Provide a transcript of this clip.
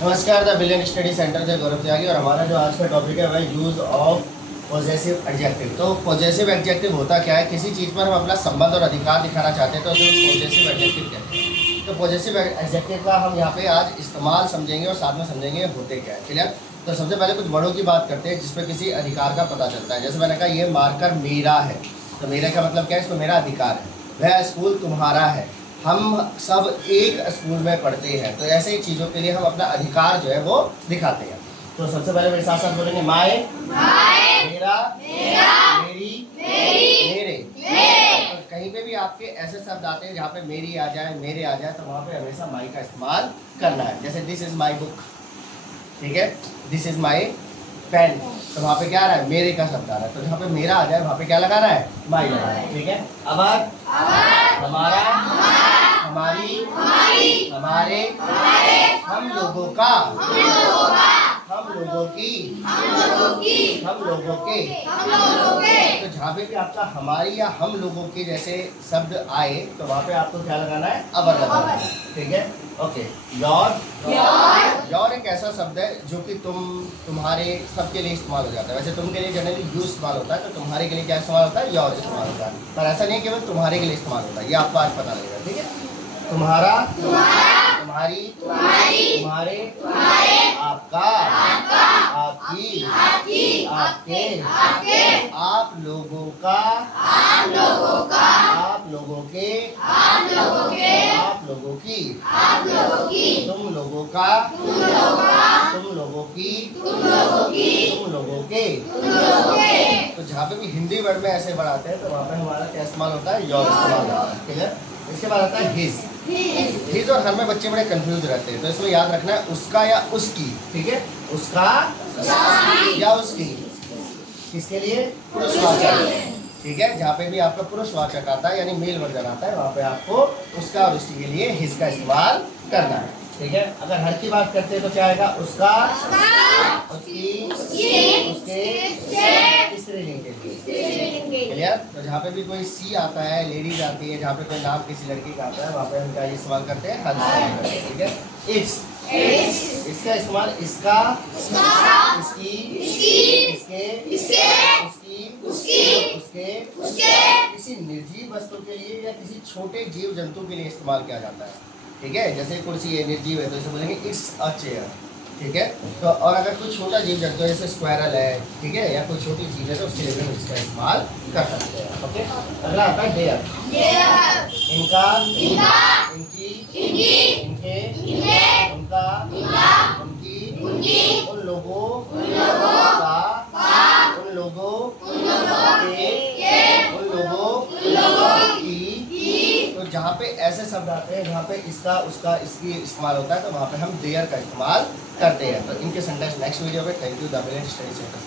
नमस्कार, the brilliant study centre से गौरव त्यागी। और हमारा जो आज का टॉपिक है वह यूज़ ऑफ पॉजेसिव एडजेक्टिव। तो पॉजेसिव एडजेक्टिव होता क्या है? किसी चीज़ पर हम अपना संबंध और अधिकार दिखाना चाहते हैं तो उसे पॉजेसिव एडजेक्टिव कहते हैं। तो पॉजेसिव एडजेक्टिव का हम यहाँ पे आज इस्तेमाल समझेंगे और साथ में समझेंगे होते क्या है। क्लियर? तो सबसे पहले कुछ वर्डों की बात करते हैं जिसपे किसी अधिकार का पता चलता है। जैसे मैंने कहा ये मार्कर मेरा है, तो मेरे का मतलब क्या है? इसमें मेरा अधिकार है। वह स्कूल तुम्हारा है, हम सब एक स्कूल में पढ़ते हैं। तो ऐसे ही चीज़ों के लिए हम अपना अधिकार जो है वो दिखाते हैं। तो सबसे पहले मेरे साथ साथ बोलेंगे माय, मेरा, मेरी, मेरे। तो कहीं पे भी आपके ऐसे शब्द आते हैं जहाँ पे मेरी आ जाए, मेरे आ जाए, तो वहाँ पे हमेशा माई का इस्तेमाल करना है। जैसे दिस इज माई बुक, ठीक है, दिस इज माई पेन, तो वहाँ पे क्या आ रहा है? मेरे का शब्द आ रहा है। तो जहाँ पे मेरा आ जाए वहाँ पे क्या लगाना है? माई लगाना है। ठीक है। अब हमारा, हमारी, हमारे, हम लोगों का, हम लोगों की, हम लोगों के। तो जहाँ पे भी आपका हमारी या हम लोगों के जैसे शब्द आए तो वहाँ पे आपको क्या लगाना है? अवर लगाना है। ठीक है, ओके। योर एक ऐसा शब्द है जो कि तुम्हारे सबके लिए इस्तेमाल हो जाता है। वैसे तुम के लिए जनरली यू इस्तेमाल होता है, तो तुम्हारे के लिए क्या इस्तेमाल होता है? योर इस्तेमाल होता है। पर ऐसा नहीं है केवल तुम्हारे के लिए इस्तेमाल होता है, ये आपको आज पता लगेगा। ठीक है, तुम्हारा, तुम्हारी, तुम्हारे, आपका, आपकी, आपके, आप लोगों का, आप लोगों के, आप लोगों की, तुम लोगों का, तुम लोगों की, तुम लोगों के। तो जहाँ पे भी हिंदी वर्ड में ऐसे बढ़ाते हैं तो वहाँ पे हमारा क्या इस्तेमाल होता है? योर इस्तेमाल होता है। ठीक है। इसके बाद आता है हिज। हिज और हर में बच्चे बड़े कंफ्यूज रहते हैं, तो इसमें याद रखना है उसका या उसकी। ठीक है, उसका या उसकी, किसके लिए? पुरुषवाचक। ठीक है, जहाँ पे भी आपका पुरुषवाचक आता है यानी मेल वर्जन आता है वहाँ पे आपको उसका और उसकी के लिए हिज का इस्तेमाल करना है। ठीक है। अगर हर की बात करते हैं तो क्या आएगा? उसका, उसकी, उसके, स्त्रीलिंग के लिए। क्लियर? तो जहाँ पे भी कोई सी आता है, लेडीज आती है, जहाँ पे कोई नाम किसी लड़की का आता है वहाँ पे हम क्या इस्तेमाल करते हैं? हर इस्तेमाल करते हैं। ठीक है। इट्स, इसका इस्तेमाल इसका, इसकी, इसके, उसके, किसी निर्जीव वस्तु के लिए या किसी छोटे जीव जंतु के लिए इस्तेमाल किया जाता है। ठीक है, जैसे कुर्सी है, निर्जीव है, तो इसे बोलेंगे इट्स अ चेयर। ठीक है। तो और अगर कोई छोटा जीव जंतु है जैसे स्क्वायरल है, ठीक है, या कोई छोटी चीज़ है तो उसके लिए भी हम इसका इस्तेमाल कर सकते हैं। ओके। अगला आता है डेयर। इनका, इनकी, इनके, उनका, उनकी, उन लोगों का, उन लोगों के, उन लोगों की। तो जहाँ पे ऐसे शब्द आते हैं जहाँ पे इसका, उसका, इसकी इस्तेमाल होता है तो वहाँ पे हम देयर का इस्तेमाल करते हैं। तो इनके सेंटेंस नेक्स्ट वीडियो में। Thank you the brilliant study centre.